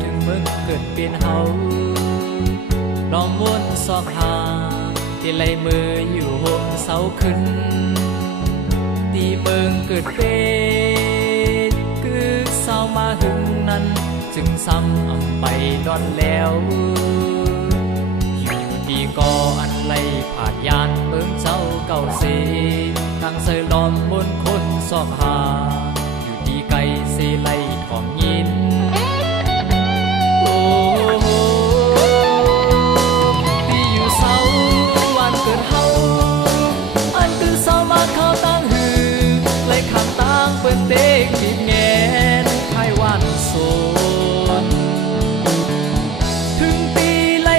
ถึงมึงเกิดเป็นเฮาล้อมวนซอกหาที่ไหลมืออยู่ห่มเสาขึ้นที่เมืองเกิดเป็นคือเศร้ามาหึงนั้นจึงซ้ำอำไปดอนแล้วอยู่ดีก็อันไหลผ่านยานเมืองเจ้าเก่าเสทางเสยล้อมบนคนซอกหาอยู่ดีไกลเสไหลของยินที่อยู่เศร้าวันเกิดเฮาอันคือเศร้ามาเข้าตั้งหือไหลข้ามตั้งเปิ้นเต็กทีแงนไทยวันโซนถึงปีไหล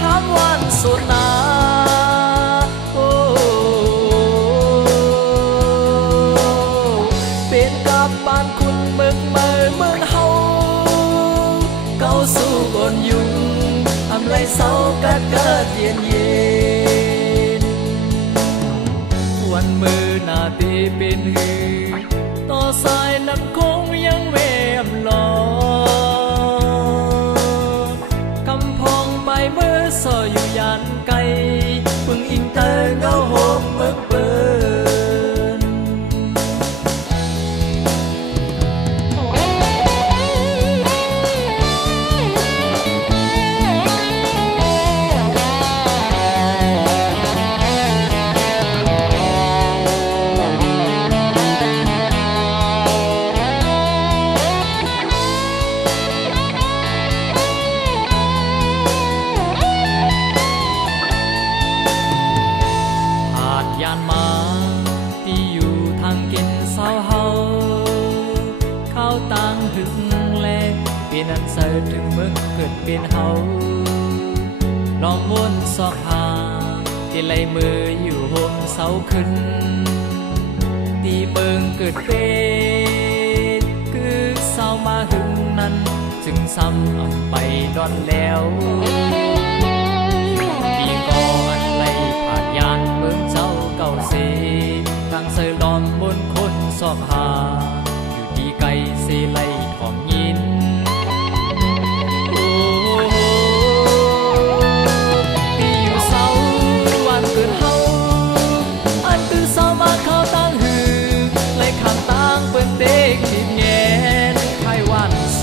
ห้ามวันโซนนาเป็นกับบ้านคุณเมืองเฮาเก้าสู่บนยุงอำไลเศร้ากัดเย็นวันมือหน้าตีเป็นหือต่อสายนั้นคงยังเวมลอกำพองไปเมื่อซออยู่ยานไกลปึงอิงเตอร์เงาโฮมเบิกเบินยานมาที่อยู่ทางกินเศร้าเฮาเข้าต่างหึงแลเป็นอันเสยถึงเมืองเกิดเป็นเฮาล้อมวนซอกหาที่ไหลมืออยู่ห่มเสาขึ้นที่เมืองเกิดเป็นคือเศร้ามาหึงนั้นจึงซ้ำอำไปดอนแล้วดีก็อันไหลผ่านยานเมืองเจ้าเก่าเสทางเสยล้อมบนคนซอกหาอยู่ดีไกลเสไหลของยินที่อยู่เศร้าวันเกิดเฮาอันคือเศร้ามาเข้าตั้งหือไหลข้ามตั้งเปิ้นเต็กทีแงนไทยวันโซ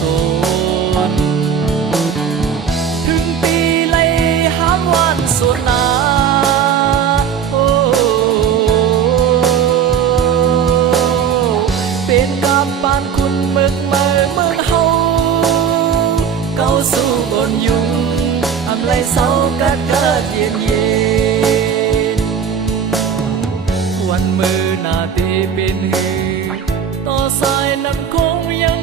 นถึงปีไหลห้ามวันโซนนาเป็นกับบ้านคุณเมืองเฮาเก้าสู่บนยุงอำไลเศร้ากัดเย็นวันมือหน้าตีเป็นหือต่อสายนั้นคงยัง